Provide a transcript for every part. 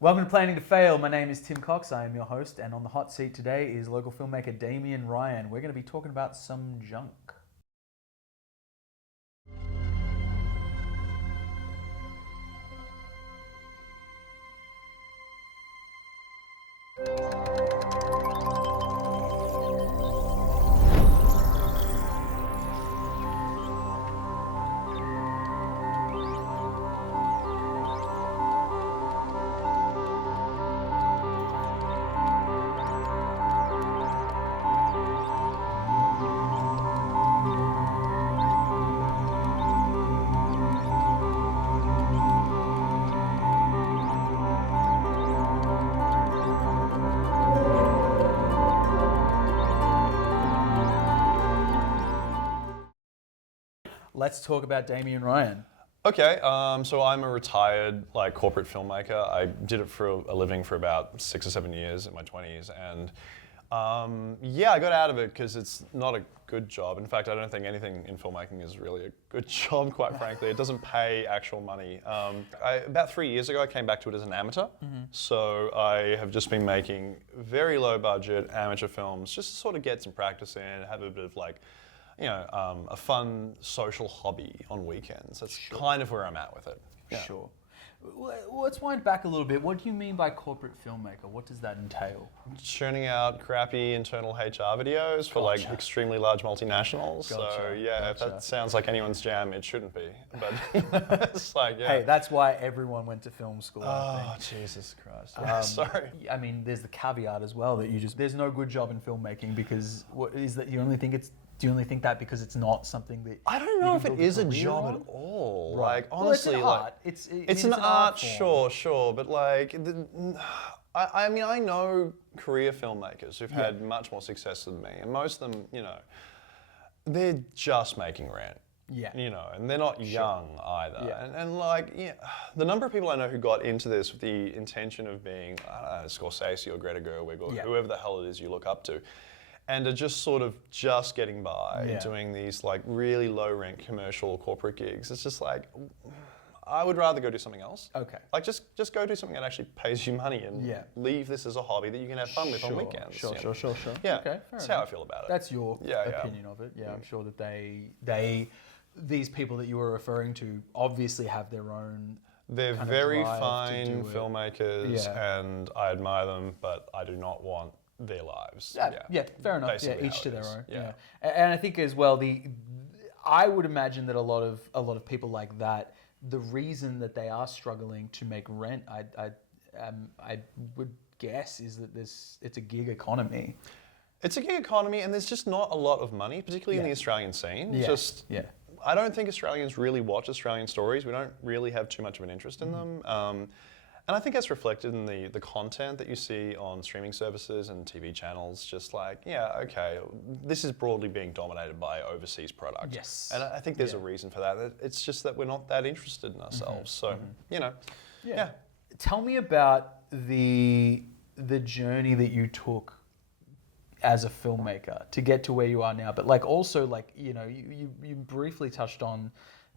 Welcome to Planning to Fail. My name is Tim Cox. I am your host, and on the hot seat today is local filmmaker Damien Ryan. We're going to be talking about some junk. Let's talk about Damien Ryan. Okay, so I'm a retired corporate filmmaker. I did it for a living for about 6 or 7 years in my 20s, and I got out of it because it's not a good job. In fact, I don't think anything in filmmaking is really a good job, quite frankly. It doesn't pay actual money. About 3 years ago, I came back to it as an amateur. So I have just been making very low budget amateur films just to sort of get some practice in, have a bit of a fun social hobby on weekends. That's kind of where I'm at with it. Yeah. Sure. Let's wind back a little bit. What do you mean by corporate filmmaker? What does that entail? Churning out crappy internal HR videos for extremely large multinationals. So if that sounds like anyone's jam, it shouldn't be. But it's Hey, that's why everyone went to film school. Oh, Jesus Christ. Sorry. I mean, there's the caveat as well that there's no good job in filmmaking because do you only think that because it's not something that I don't know if it is a job at all. Right. Honestly, it's an art, form. sure, but I know career filmmakers who've had much more success than me, and most of them, they're just making rent. Yeah. And they're not young either. Yeah. The number of people I know who got into this with the intention of being, I don't know, Scorsese or Greta Gerwig or whoever the hell it is you look up to, and are just sort of just getting by doing these really low rent commercial corporate gigs. It's just I would rather go do something else. Okay. Just go do something that actually pays you money and leave this as a hobby that you can have fun with on weekends. Sure. Yeah, okay, that's how I feel about it. That's your opinion of it. Yeah, I'm sure that these people that you were referring to obviously have their own. They're very fine filmmakers and I admire them, but I do not want their lives. Yeah, fair enough. Basically each to their own. Yeah. And I think as well, I would imagine that a lot of people like that, the reason that they are struggling to make rent, I would guess is that it's a gig economy. It's a gig economy, and there's just not a lot of money, particularly in the Australian scene. I don't think Australians really watch Australian stories. We don't really have too much of an interest in them. And I think that's reflected in the content that you see on streaming services and TV channels. Just this is broadly being dominated by overseas product. Yes. And I think there's a reason for that. It's just that we're not that interested in ourselves. So, Yeah. Tell me about the journey that you took as a filmmaker to get to where you are now. But you briefly touched on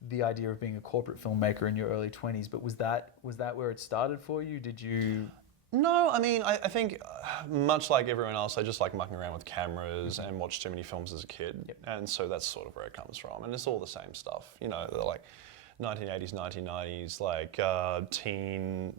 the idea of being a corporate filmmaker in your early 20s, but was that where it started for you? Did you? No, I mean, I think much like everyone else, I just like mucking around with cameras and watched too many films as a kid. And so that's sort of where it comes from. And it's all the same stuff, they're 1980s, 1990s, teen,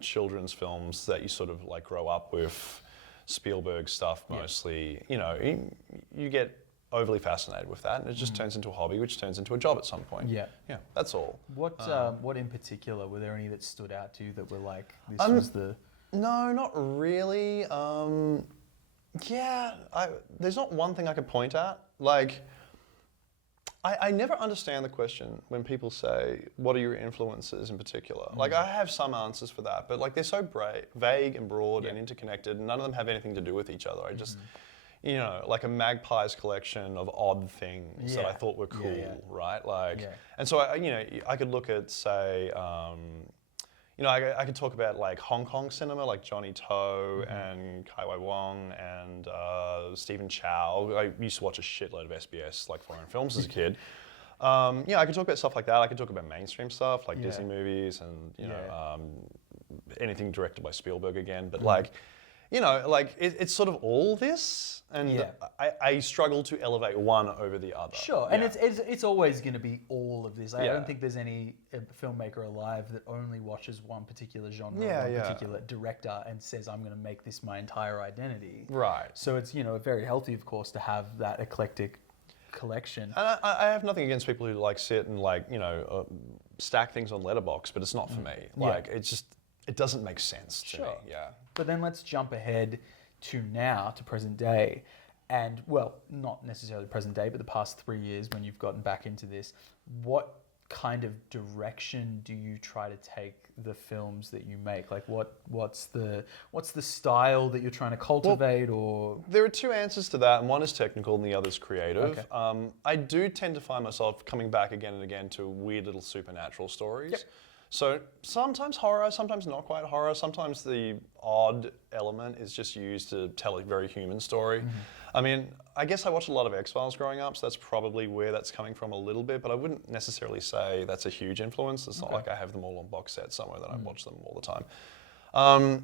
children's films that you sort of grow up with, Spielberg stuff mostly. You get overly fascinated with that, and it just turns into a hobby, which turns into a job at some point. Yeah, that's all. What in particular, were there any that stood out to you that were this was the? No, not really. There's not one thing I could point at. I never understand the question when people say, what are your influences in particular? I have some answers for that, but they're so vague and broad and interconnected, and none of them have anything to do with each other. I just, a Magpie's collection of odd things that I thought were cool, right? And so I could look at, say, I could talk about Hong Kong cinema, like Johnny To and Kai Wai Wong and Stephen Chow. I used to watch a shitload of SBS, foreign films as a kid. I could talk about stuff like that. I could talk about mainstream stuff, like Disney movies and, anything directed by Spielberg again, but like, you know, like it's sort of all this, and I struggle to elevate one over the other. Sure, and it's always going to be all of this. I Yeah. don't think there's any filmmaker alive that only watches one particular genre, one particular director, and says, I'm going to make this my entire identity. Right. So it's, you know, very healthy, of course, to have that eclectic collection. And I have nothing against people who like sit and like, you know, stack things on Letterboxd, but it's not for me. Like, it doesn't make sense to me. Yeah. But then let's jump ahead to now, to present day. And, well, not necessarily present day, but the past 3 years when you've gotten back into this, what kind of direction do you try to take the films that you make? Like, what's the style that you're trying to cultivate? Or there are two answers to that, and one is technical and the other is creative. Okay. I do tend to find myself coming back again and again to weird little supernatural stories. Yep. So sometimes horror, sometimes not quite horror. Sometimes the odd element is just used to tell a very human story. I mean, I guess I watched a lot of X-Files growing up, so that's probably where that's coming from a little bit, but I wouldn't necessarily say that's a huge influence. It's not like I have them all on box set somewhere that I watch them all the time.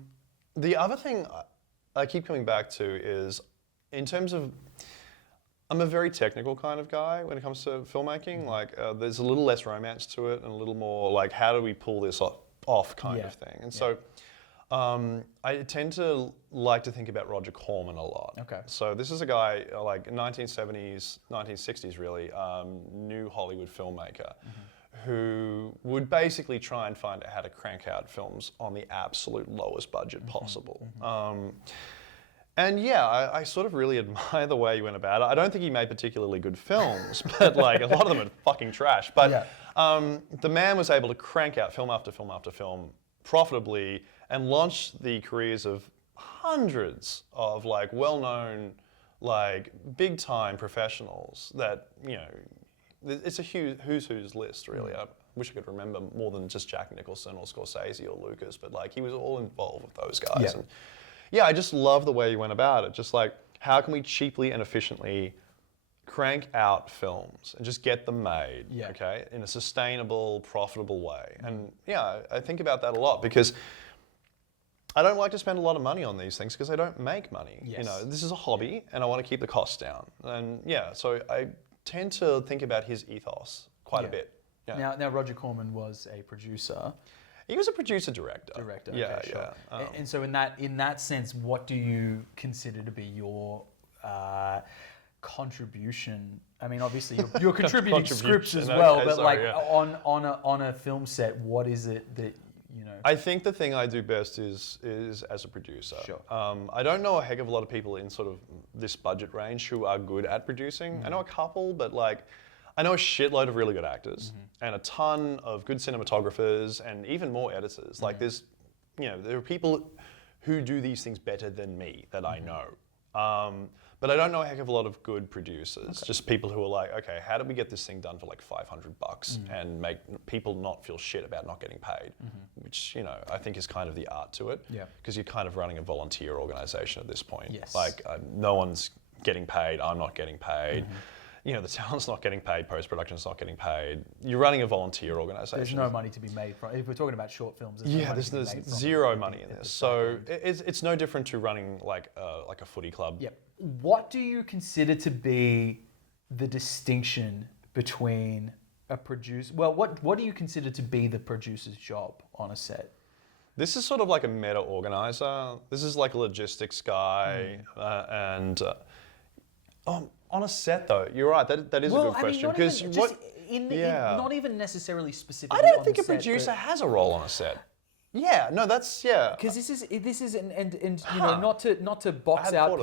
The other thing I keep coming back to is, in terms of, I'm a very technical kind of guy when it comes to filmmaking. Like, there's a little less romance to it and a little more like, how do we pull this off kind of thing. And so I tend to like to think about Roger Corman a lot. Okay. So this is a guy, like 1970s, 1960s really, new Hollywood filmmaker who would basically try and find out how to crank out films on the absolute lowest budget possible. And yeah, I sort of really admire the way he went about it. I don't think he made particularly good films, but like a lot of them are fucking trash. But the man was able to crank out film after film after film profitably and launch the careers of hundreds of like well-known, like big-time professionals that, you know, it's a who's list really. I wish I could remember more than just Jack Nicholson or Scorsese or Lucas, but like he was all involved with those guys. And yeah, I just love the way you went about it. Just like, how can we cheaply and efficiently crank out films and just get them made, okay, in a sustainable, profitable way? And yeah, I think about that a lot because I don't like to spend a lot of money on these things because I don't make money. You know, this is a hobby and I want to keep the costs down. And yeah, so I tend to think about his ethos quite a bit. Yeah. Now Roger Corman was a producer. He was a producer-director. Yeah, okay, sure. And so in that sense, what do you consider to be your contribution? I mean, obviously you're contributing scripts as well, but like on a film set, what is it that, you know? I think the thing I do best is as a producer. Sure. I don't know a heck of a lot of people in sort of this budget range who are good at producing. I know a couple, but like, I know a shitload of really good actors and a ton of good cinematographers and even more editors. Like there's, you know, there are people who do these things better than me that I know. But I don't know a heck of a lot of good producers. Just people who are like, okay, how do we get this thing done for like $500 and make people not feel shit about not getting paid? Which, you know, I think is kind of the art to it. Yeah. Because you're kind of running a volunteer organization at this point. Yes. Like no one's getting paid, I'm not getting paid. You know, the talent's not getting paid, post-production's not getting paid. You're running a volunteer organisation. There's no money to be made from. If we're talking about short films, there's zero money in this. So it's no different to running like a footy club. Yep. What do you consider to be the distinction between a producer? Well, what do you consider to be the producer's job on a set? This is sort of like a meta organizer. This is like a logistics guy, on a set, though, you're right. That is a good question because not even necessarily specifically. I don't think a producer has a role on a set. Yeah, no, that's Because this is and you know, not to box out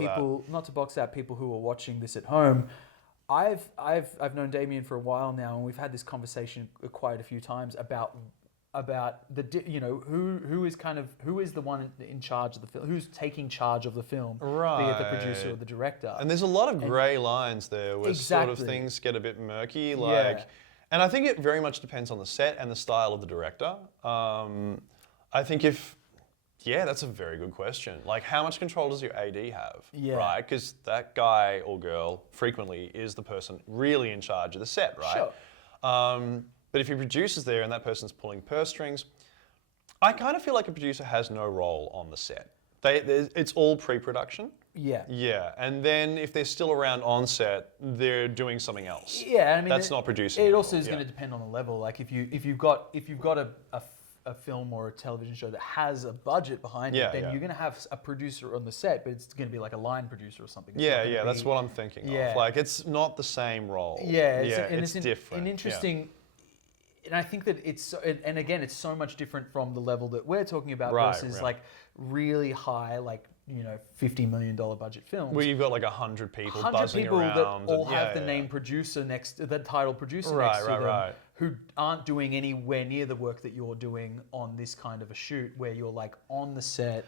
people who are watching this at home. I've known Damien for a while now, and we've had this conversation quite a few times about the, you know, who is the one in charge of the film, who's taking charge of the film, be it the producer or the director. And there's a lot of grey lines there where sort of things get a bit murky, like, and I think it very much depends on the set and the style of the director. I think that's a very good question. Like, how much control does your AD have, right? Because that guy or girl frequently is the person really in charge of the set, right? Sure. But if your producer's there and that person's pulling purse strings, I kind of feel like a producer has no role on the set. It's all pre-production. Yeah. Yeah, and then if they're still around on set, they're doing something else. Yeah, I mean that's not producing. It also anymore. is going to depend on the level. Like if you've got a film or a television show that has a budget behind it, then you're going to have a producer on the set, but it's going to be like a line producer or something. It's That's what I'm thinking of. Like it's not the same role. It's different. An interesting. And I think that and again, it's so much different from the level that we're talking about versus like really high, like, $50 million budget films. Where you've got like 100 people buzzing around. That all have the name producer the title producer next to them, who aren't doing anywhere near the work that you're doing on this kind of a shoot, where you're like on the set.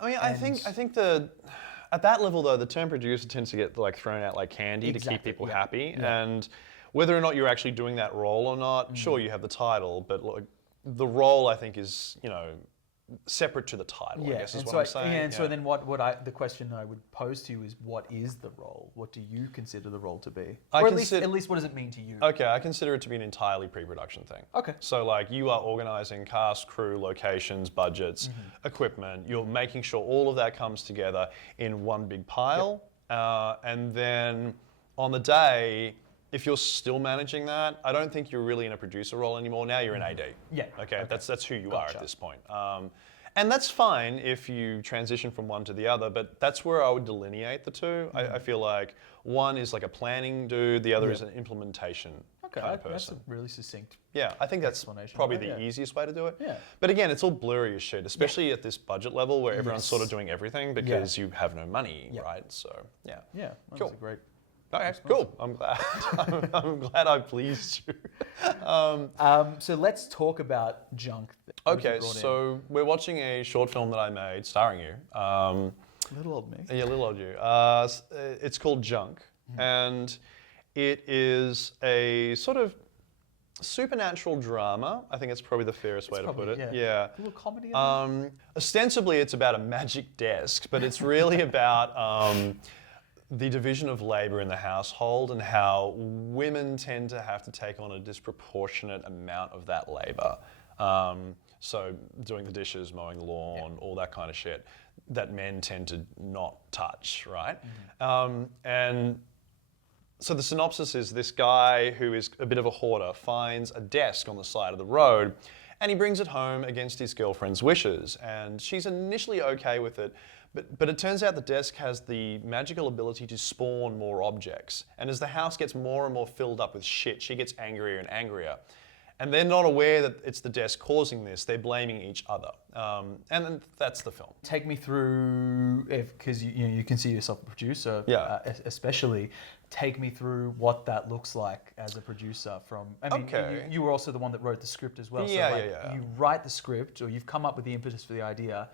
I mean, I think at that level though, the term producer tends to get like thrown out like candy to keep people happy, and whether or not you're actually doing that role or not, sure you have the title, but like, the role I think is separate to the title. I guess is what I'm saying. And so then the question I would pose to you is, what is the role? What do you consider the role to be? Or at least what does it mean to you? Okay, I consider it to be an entirely pre-production thing. Okay. So like you are organizing cast, crew, locations, budgets, equipment. You're making sure all of that comes together in one big pile. And then on the day, if you're still managing that, I don't think you're really in a producer role anymore. Now you're an AD. Yeah. Okay. That's who you are at this point. And that's fine if you transition from one to the other, but that's where I would delineate the two. I feel like one is like a planning dude, the other is an implementation kind of person. That's a really succinct. Yeah, I think that's probably the easiest way to do it. Yeah. But again, it's all blurry as shit, especially at this budget level where everyone's sort of doing everything because you have no money, right? So yeah. Yeah, cool. That's a great. Okay, cool. I'm glad. I'm glad I pleased you. So let's talk about Junk. Okay, so we're watching a short film that I made starring you. Little old me. Yeah, little old you. It's called Junk, and it is a sort of supernatural drama. I think it's probably the fairest way to put it. Yeah. A little comedy. Ostensibly, it's about a magic desk, but it's really about the division of labor in the household and how women tend to have to take on a disproportionate amount of that labor. So doing the dishes, mowing the lawn, all that kind of shit that men tend to not touch, right? And so the synopsis is this guy who is a bit of a hoarder finds a desk on the side of the road and he brings it home against his girlfriend's wishes. And she's initially okay with it, but it turns out the desk has the magical ability to spawn more objects. And as the house gets more and more filled up with shit, she gets angrier and angrier. And they're not aware that it's the desk causing this. They're blaming each other. And then that's the film. Take me through, because you can see yourself a producer, especially. Take me through what that looks like as a producer from, I mean, you were also the one that wrote the script as well. You write the script, or you've come up with the impetus for the idea.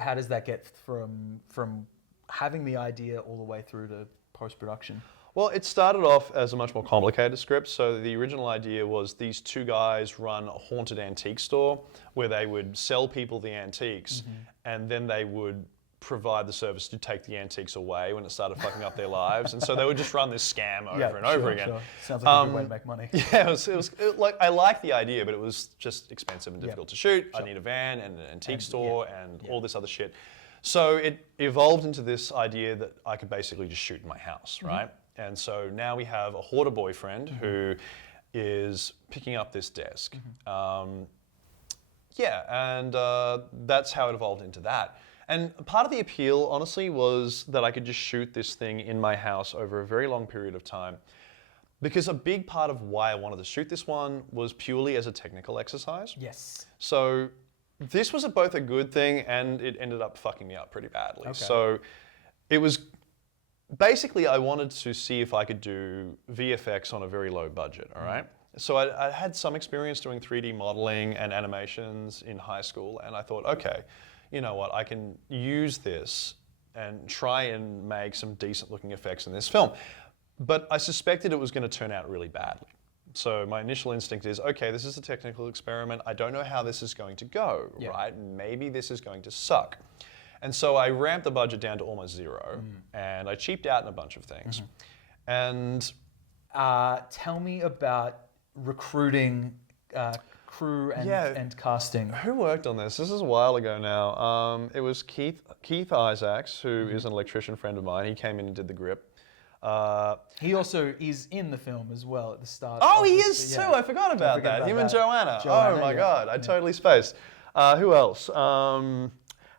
How does that get from having the idea all the way through to post-production? Well, it started off as a much more complicated script. So the original idea was these two guys run a haunted antique store where they would sell people the antiques and then they would provide the service to take the antiques away when it started fucking up their lives. And so they would just run this scam over and over again. Sure. Sounds like a good way to make money. Yeah, it was like, I liked the idea, but it was just expensive and difficult to shoot. Sure. I need a van and an antique store and all this other shit. So it evolved into this idea that I could basically just shoot in my house, right? And so now we have a hoarder boyfriend who is picking up this desk. And that's how it evolved into that. And part of the appeal, honestly, was that I could just shoot this thing in my house over a very long period of time. Because a big part of why I wanted to shoot this one was purely as a technical exercise. Yes. So this was both a good thing and it ended up fucking me up pretty badly. Okay. So it was... Basically, I wanted to see if I could do VFX on a very low budget, all right? So I had some experience doing 3D modeling and animations in high school, and I thought, okay, you know what, I can use this and try and make some decent looking effects in this film. But I suspected it was going to turn out really badly. So my initial instinct is, okay, this is a technical experiment. I don't know how this is going to go, right? Maybe this is going to suck. And so I ramped the budget down to almost zero, and I cheaped out in a bunch of things. And tell me about recruiting crew and, Yeah. and casting? Who worked on this? This is a while ago now. It was Keith Isaacs, who is an electrician friend of mine. He came in and did the grip. He also is in the film as well at the start. Oh, of he the- is too. yeah. I forgot about forget that. about Him that. and Joanna. Joanna, Oh my yeah. God, I totally spaced. Who else?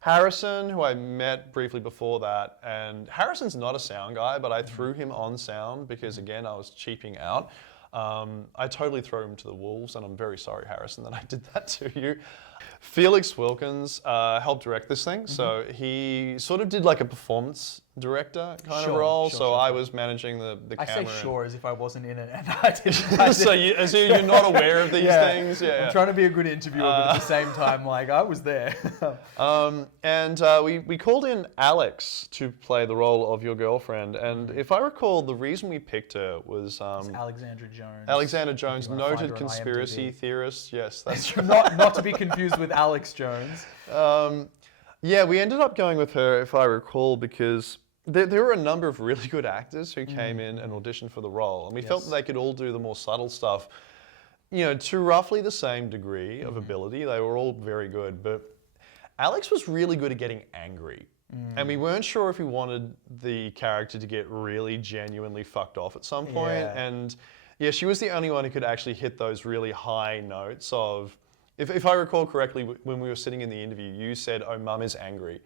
Harrison, who I met briefly before that, and Harrison's not a sound guy, but I threw him on sound because again I was cheaping out. I totally threw him to the wolves, and I'm very sorry, Harrison, that I did that to you. Felix Wilkins helped direct this thing, so he sort of did like a performance director kind of role. So I was managing the I camera. say sure as if I wasn't in it, and I didn't. So you're not aware of these things. Yeah, I'm trying to be a good interviewer, but at the same time, like I was there. We called in Alex to play the role of your girlfriend, and if I recall, the reason we picked her was Alexandra Jones. Alexander Jones, If you wanna find noted her on conspiracy IMDb. theorist. Yes, that's right. not to be confused with Alex Jones. Yeah, we ended up going with her, if I recall, because there were a number of really good actors who came in and auditioned for the role, and we felt that they could all do the more subtle stuff, to roughly the same degree of ability. They were all very good, but Alex was really good at getting angry. And we weren't sure if we wanted the character to get really genuinely fucked off at some point. Yeah. And yeah, she was the only one who could actually hit those really high notes of, if I recall correctly, when we were sitting in the interview, you said, "Oh, mum is angry,"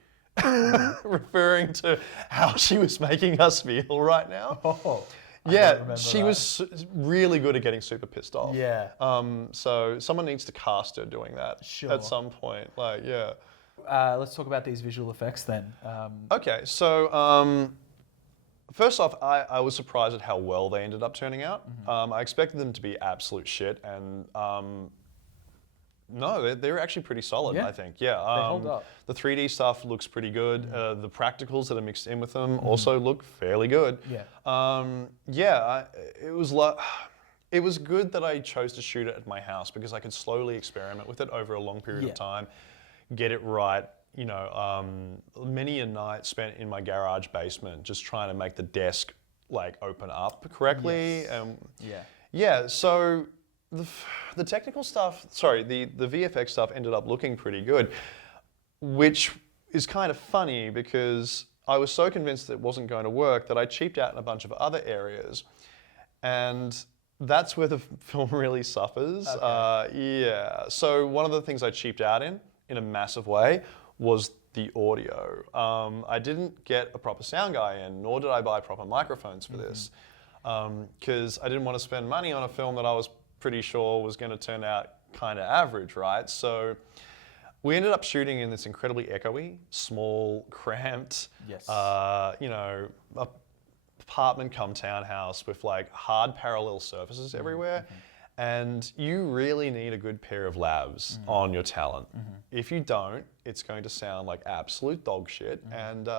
referring to how she was making us feel right now. Oh, I don't Yeah, remember she that. was really good at getting super pissed off. Yeah. So someone needs to cast her doing that Sure. at some point. Like, yeah. Let's talk about these visual effects then. Okay, so first off, I was surprised at how well they ended up turning out. I expected them to be absolute shit, and no, they're actually pretty solid, Yeah. I think. Yeah, They hold up. The 3D stuff looks pretty good. The practicals that are mixed in with them also look fairly good. Yeah. It was good that I chose to shoot it at my house because I could slowly experiment with it over a long period of time, get it right. Many a night spent in my garage basement just trying to make the desk like open up correctly. Yes. So the technical stuff, the VFX stuff ended up looking pretty good, which is kind of funny because I was so convinced that it wasn't going to work that I cheaped out in a bunch of other areas. And that's where the film really suffers. Okay. So one of the things I cheaped out in a massive way was the audio. I didn't get a proper sound guy in, nor did I buy proper microphones for this, because I didn't want to spend money on a film that I was pretty sure was going to turn out kind of average, right? So we ended up shooting in this incredibly echoey, small, cramped, Yes. apartment come townhouse with like hard parallel surfaces everywhere. And you really need a good pair of lavs on your talent. If you don't, it's going to sound like absolute dog shit. And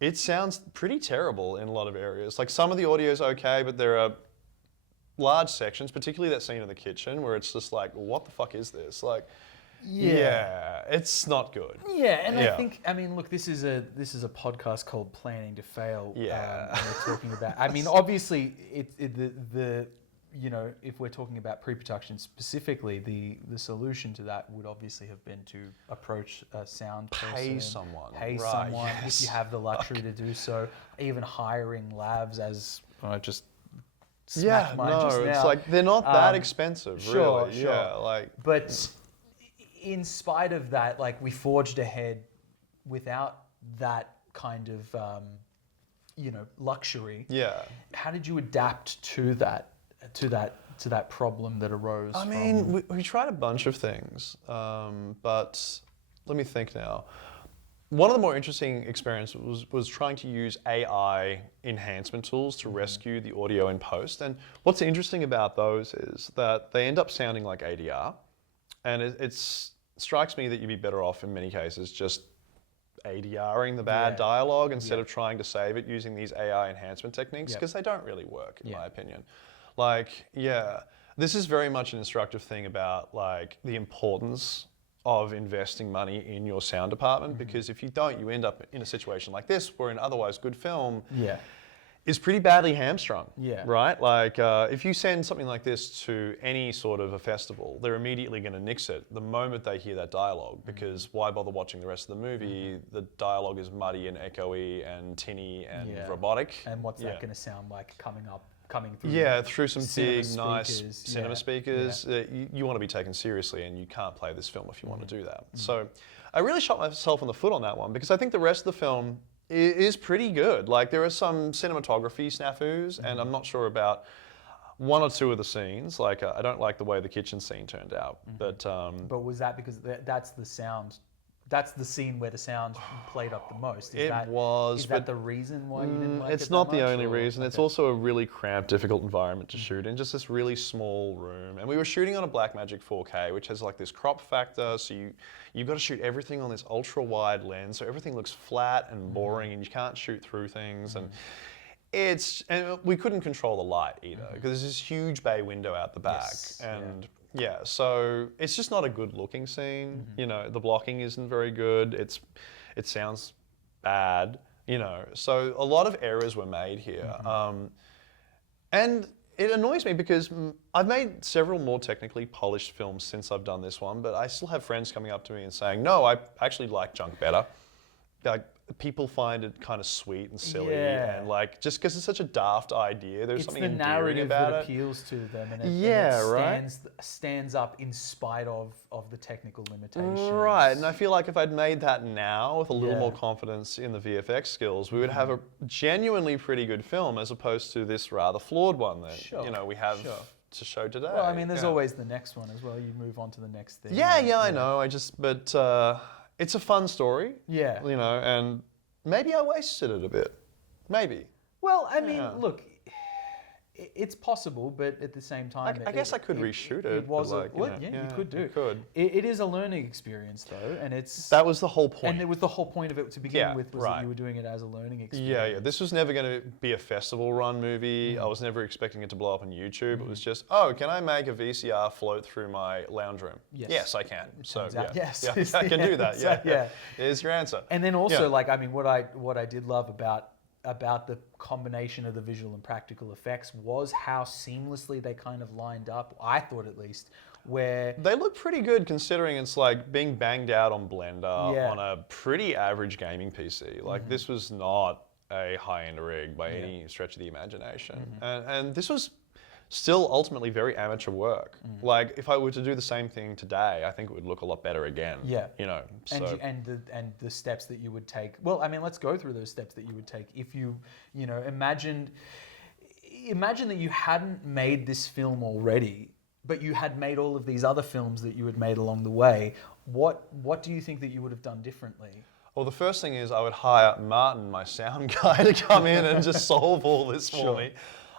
it sounds pretty terrible in a lot of areas. Like some of the audio is okay, but there are large sections, particularly that scene in the kitchen where it's just like, what the fuck is this? Like, yeah, it's not good. Yeah, and I think, look, this is a podcast called Planning to Fail. Yeah. And we're talking about, obviously, if we're talking about pre-production specifically, the solution to that would obviously have been to approach a sound person. Pay someone. Pay Right, someone yes. if you have the luxury to do so. Even hiring labs, as I just smacked mine just now. It's like they're not that expensive, Sure, really. sure. Yeah, But in spite of that, like we forged ahead without that kind of luxury. Yeah. How did you adapt to that problem that arose? We tried a bunch of things, but let me think now. One of the more interesting experiences was trying to use AI enhancement tools to rescue the audio in post. And what's interesting about those is that they end up sounding like ADR. And it strikes me that you'd be better off in many cases just ADRing the bad dialogue instead of trying to save it using these AI enhancement techniques because they don't really work in my opinion. This is very much an instructive thing about like the importance of investing money in your sound department because if you don't, you end up in a situation like this where an otherwise good film is pretty badly hamstrung. Yeah. Right? Like, if you send something like this to any sort of a festival, they're immediately going to nix it the moment they hear that dialogue, because why bother watching the rest of the movie? The dialogue is muddy and echoey and tinny and robotic. And what's that going to sound like coming through? Yeah, through some cinema big, nice speakers. cinema speakers. You want to be taken seriously, and you can't play this film if you want to do that. So I really shot myself on the foot on that one, because I think the rest of the film is pretty good. Like, there are some cinematography snafus, and I'm not sure about one or two of the scenes. Like, I don't like the way the kitchen scene turned out. But was that because that's the sound? That's the scene where the sound played up the most. Is that the reason why you didn't like it? It's not the only reason. It's also a really cramped, difficult environment to shoot in. Just this really small room. And we were shooting on a Blackmagic 4K, which has like this crop factor. So you've got to shoot everything on this ultra wide lens. So everything looks flat and boring, and you can't shoot through things. And we couldn't control the light either, because there's this huge bay window out the back. Yeah, so it's just not a good looking scene. You know, the blocking isn't very good. It sounds bad, you know. So a lot of errors were made here. And it annoys me because I've made several more technically polished films since I've done this one, but I still have friends coming up to me and saying, no, I actually like Junk better. Like, people find it kind of sweet and silly, and like, just because it's such a daft idea, there's something endearing about it. It's the narrative that appeals to them, and it stands up in spite of the technical limitations. Right, and I feel like if I'd made that now with a little more confidence in the VFX skills, we would have a genuinely pretty good film, as opposed to this rather flawed one that you know we have to show today. Well, I mean, there's always the next one as well. You move on to the next thing. I know. But it's a fun story. Yeah. You know, and maybe I wasted it a bit. Maybe. Well, I mean, look, it's possible, but at the same time, I guess I could reshoot it. It was like, you could do. You could. It is a learning experience, though, and that was the whole point. And it was the whole point of it to begin with, was that you were doing it as a learning experience. Yeah. This was never going to be a festival run movie. I was never expecting it to blow up on YouTube. It was just, can I make a VCR float through my lounge room? Yes, I can. So yes, I can do that. Yeah. There's your answer. And then also, like, I mean, what I did love about the combination of the visual and practical effects was how seamlessly they kind of lined up, I thought at least, where... They look pretty good considering it's like being banged out on Blender on a pretty average gaming PC. Like, this was not a high-end rig by any stretch of the imagination. And this was still ultimately very amateur work. Like, if I were to do the same thing today, I think it would look a lot better again. Yeah. You know. And the steps that you would take. Well, I mean, let's go through those steps that you would take if you know, imagine that you hadn't made this film already, but you had made all of these other films that you had made along the way. What do you think that you would have done differently? Well, the first thing is I would hire Martin, my sound guy, to come in and just solve all this for me.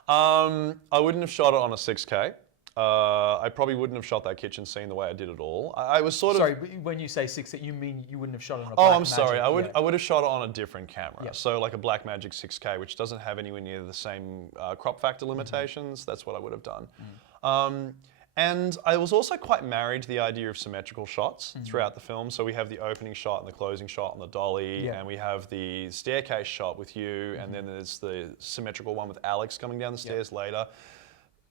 I wouldn't have shot it on a 6K. I probably wouldn't have shot that kitchen scene the way I did it all. I was sort of... Sorry, when you say 6K, you mean you wouldn't have shot it on a I'm sorry. I would have shot it on a different camera. Yep. So like a Blackmagic 6K, which doesn't have anywhere near the same crop factor limitations. That's what I would have done. And I was also quite married to the idea of symmetrical shots throughout the film. So we have the opening shot and the closing shot on the dolly, and we have the staircase shot with you, and then there's the symmetrical one with Alex coming down the stairs later.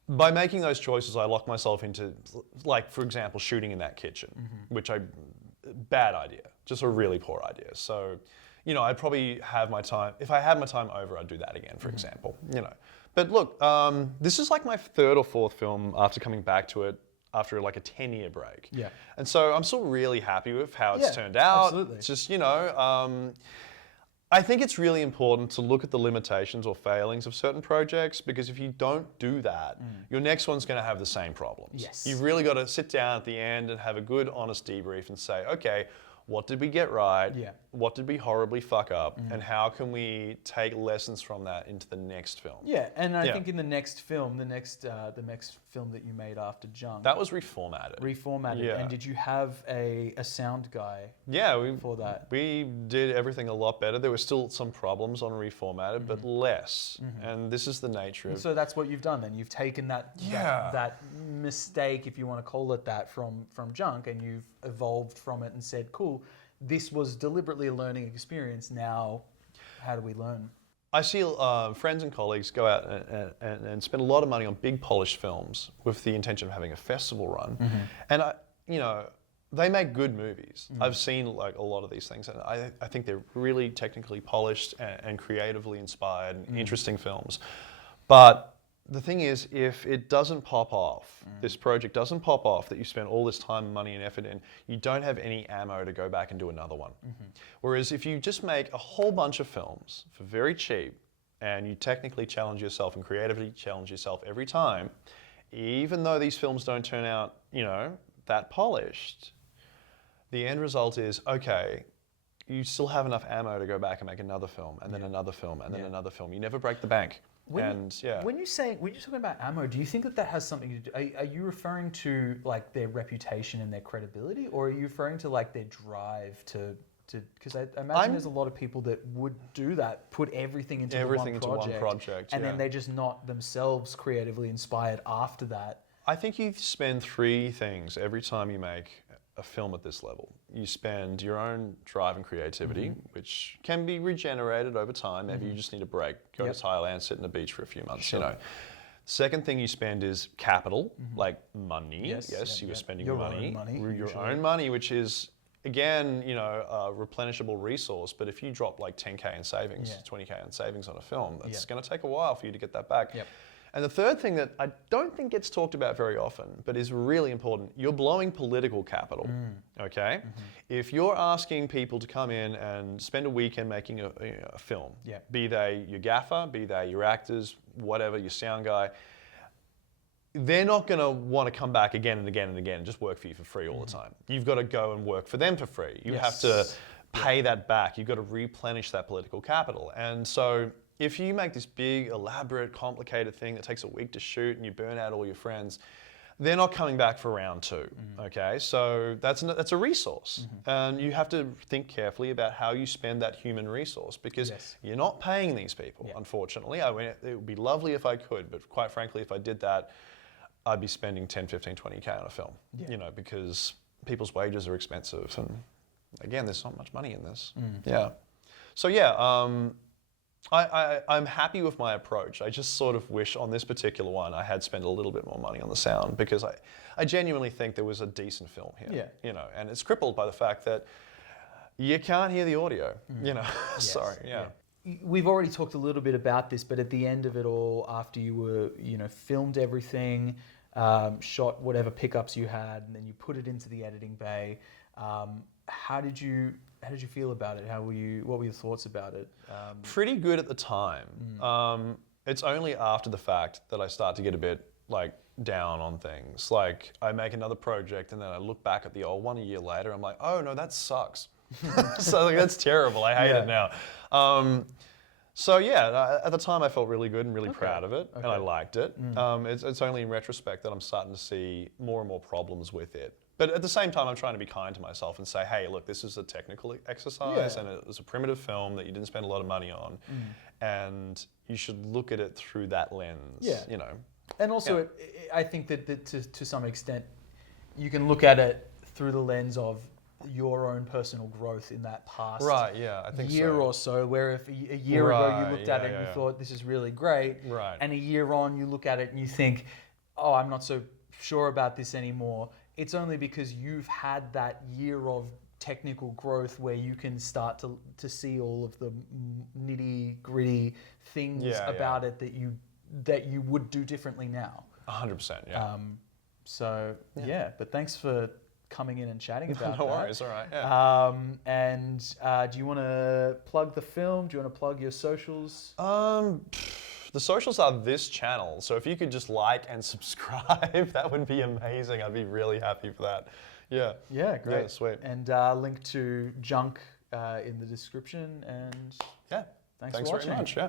By making those choices, I locked myself into, like, for example, shooting in that kitchen, bad idea, just a really poor idea. So, you know, I'd probably have my time, if I had my time over, I'd do that again, for example, you know. But look, this is like my third or fourth film after coming back to it after like a 10-year break. Yeah. And so I'm still really happy with how it's turned out. Absolutely. It's just, you know, I think it's really important to look at the limitations or failings of certain projects, because if you don't do that, your next one's going to have the same problems. Yes. You've really got to sit down at the end and have a good, honest debrief and say, okay, what did we get right? Yeah. What did we horribly fuck up? And how can we take lessons from that into the next film? Yeah, and I think in the next film, the next film that you made after Junk, that was reformatted. Yeah. And did you have a sound guy? Yeah, for that. We did everything a lot better. There were still some problems on reformatted, but less. And this is the nature of. So that's what you've done then. You've taken that mistake, if you want to call it that, from Junk, and you've evolved from it and said, cool, this was deliberately a learning experience. Now, how do we learn? I see friends and colleagues go out and spend a lot of money on big polished films with the intention of having a festival run, and they make good movies. I've seen like a lot of these things, and I think they're really technically polished and creatively inspired, and interesting films. But the thing is, if it doesn't pop off, this project doesn't pop off that you spent all this time, money, and effort in, you don't have any ammo to go back and do another one. Whereas if you just make a whole bunch of films for very cheap, and you technically challenge yourself and creatively challenge yourself every time, even though these films don't turn out, that polished, the end result is, okay, you still have enough ammo to go back and make another film, and then another film, and then another film. You never break the bank. When you're talking about ammo, do you think that has something to do? Are you referring to like their reputation and their credibility, or are you referring to like their drive to? Because I imagine there's a lot of people that would do that, put everything into one project, and then they're just not themselves creatively inspired after that. I think you spend three things every time you make a film at this level. You spend your own drive and creativity, which can be regenerated over time. Maybe you just need a break. Go to Thailand, sit on the beach for a few months, Second thing you spend is capital, like money. Yes, you are spending your money. Your own money, which is, again, a replenishable resource. But if you drop like 10K in savings, 20K in savings on a film, it's going to take a while for you to get that back. And the third thing that I don't think gets talked about very often, but is really important, you're blowing political capital, okay? If you're asking people to come in and spend a weekend making a film, be they your gaffer, be they your actors, whatever, your sound guy, they're not going to want to come back again and again and again and just work for you for free all the time. You've got to go and work for them for free. You have to pay that back. You've got to replenish that political capital. And so if you make this big, elaborate, complicated thing that takes a week to shoot and you burn out all your friends, they're not coming back for round two, okay? So that's a resource. And you have to think carefully about how you spend that human resource, because you're not paying these people, unfortunately. I mean, it would be lovely if I could, but quite frankly, if I did that, I'd be spending 10, 15, 20K on a film, because people's wages are expensive. And again, there's not much money in this. So I'm happy with my approach. I just sort of wish on this particular one I had spent a little bit more money on the sound, because I genuinely think there was a decent film here. And it's crippled by the fact that you can't hear the audio. Sorry. We've already talked a little bit about this, but at the end of it all, after you were filmed everything, shot whatever pickups you had, and then you put it into the editing bay, how did you feel about it? What were your thoughts about it? Pretty good at the time. It's only after the fact that I start to get a bit like down on things. Like I make another project and then I look back at the old one a year later. I'm like, oh no, that sucks. So like, that's terrible. I hate it now. So yeah, at the time I felt really good and really proud of it, and I liked it. It's only in retrospect that I'm starting to see more and more problems with it. But at the same time, I'm trying to be kind to myself and say, hey, look, this is a technical exercise and it was a primitive film that you didn't spend a lot of money on. And you should look at it through that lens, And also, I think that to some extent, you can look at it through the lens of your own personal growth in that past I think year or so, where if a year ago you looked at it and you thought, this is really great, and a year on you look at it and you think, oh, I'm not so sure about this anymore. It's only because you've had that year of technical growth where you can start to see all of the nitty gritty things about it that you would do differently now. 100%, yeah. But thanks for coming in and chatting about No worries, all right. And do you want to plug the film? Do you want to plug your socials? The socials are this channel, so if you could just like and subscribe, that would be amazing. I'd be really happy for that. Yeah. Yeah, great. Yeah, sweet. And link to Junk in the description. And thanks for watching. very much. Yeah.